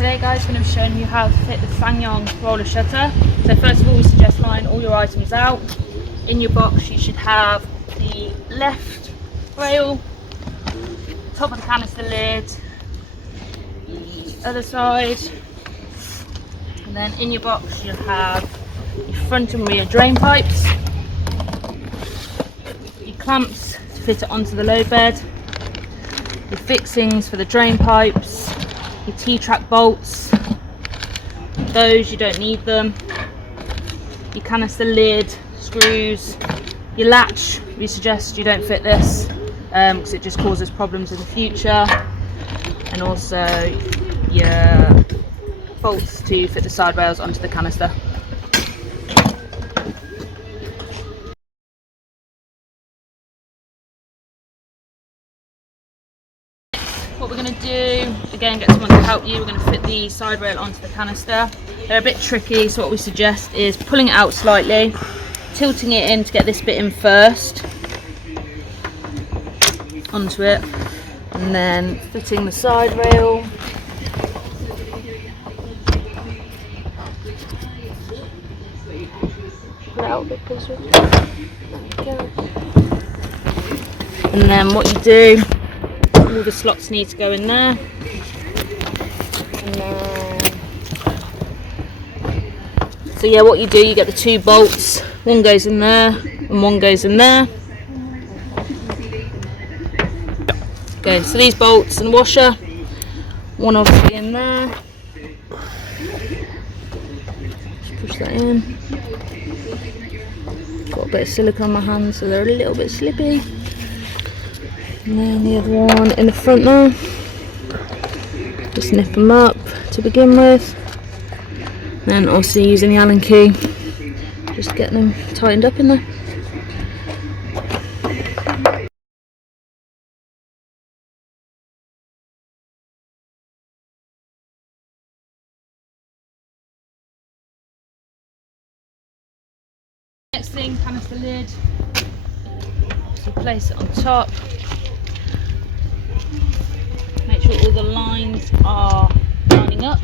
Today guys, I'm going to be showing you how to fit the Ssangyong roller shutter. So first of all, we suggest line all your items out. In your box you should have the left rail, top of the canister lid, the other side, and then in your box you'll have your front and rear drain pipes, your clamps to fit it onto the load bed, your fixings for the drain pipes, your T-track bolts, those you don't need them, your canister lid, screws, your latch, we suggest you don't fit this because it just causes problems in the future, and also your bolts to fit the side rails onto the canister. What we're going to do, again, get someone to help you. We're going to fit the side rail onto the canister. They're a bit tricky, so what we suggest is pulling it out slightly, tilting it in to get this bit in first onto it, and then fitting the side rail. Pull it out a bit closer. And then what you do, all the slots need to go in there, and then, so yeah, what you do, you get the two bolts, one goes in there and one goes in there. Okay, so these bolts and washer, one obviously in there, just push that in. Got a bit of silicone on my hands so they're a little bit slippy. And then the other one in the front there. Just nip them up to begin with. And obviously using the Allen key, just get them tightened up in there. Next thing, canister lid. So place it on top. Make sure all the lines are lining up.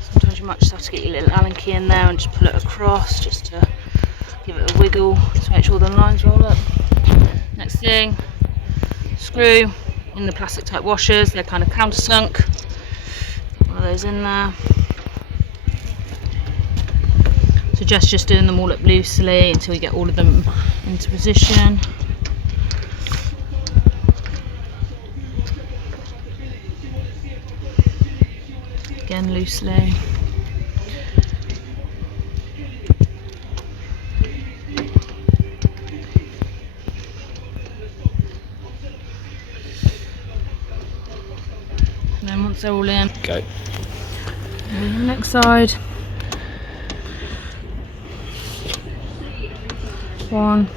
Sometimes you might just have to get your little Allen key in there and just pull it across just to give it a wiggle to make sure the lines roll up. Next thing, screw in the plastic type washers. They're kind of countersunk. One of those in there. Suggest just doing them all up loosely until you get all of them into position. Again, loosely. And then once they're all in, go. And the next side. 1,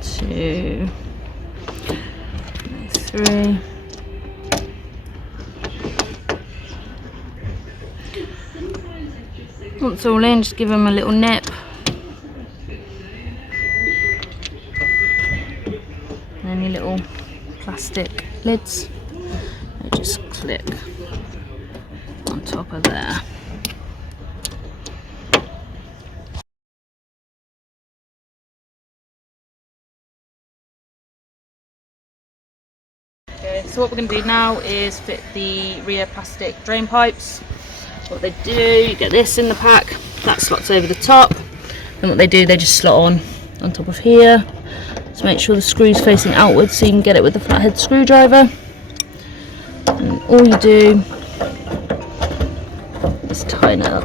2, 3, 4. Once all in, just give them a little nip. And then your little plastic lids, they just click on top of there. Okay, so what we're going to do now is fit the rear plastic drain pipes. What they do, you get this in the pack, that slots over the top, and what they do, they just slot on top of here. So make sure the screw's facing outwards so you can get it with the flathead screwdriver. And all you do is tighten it up.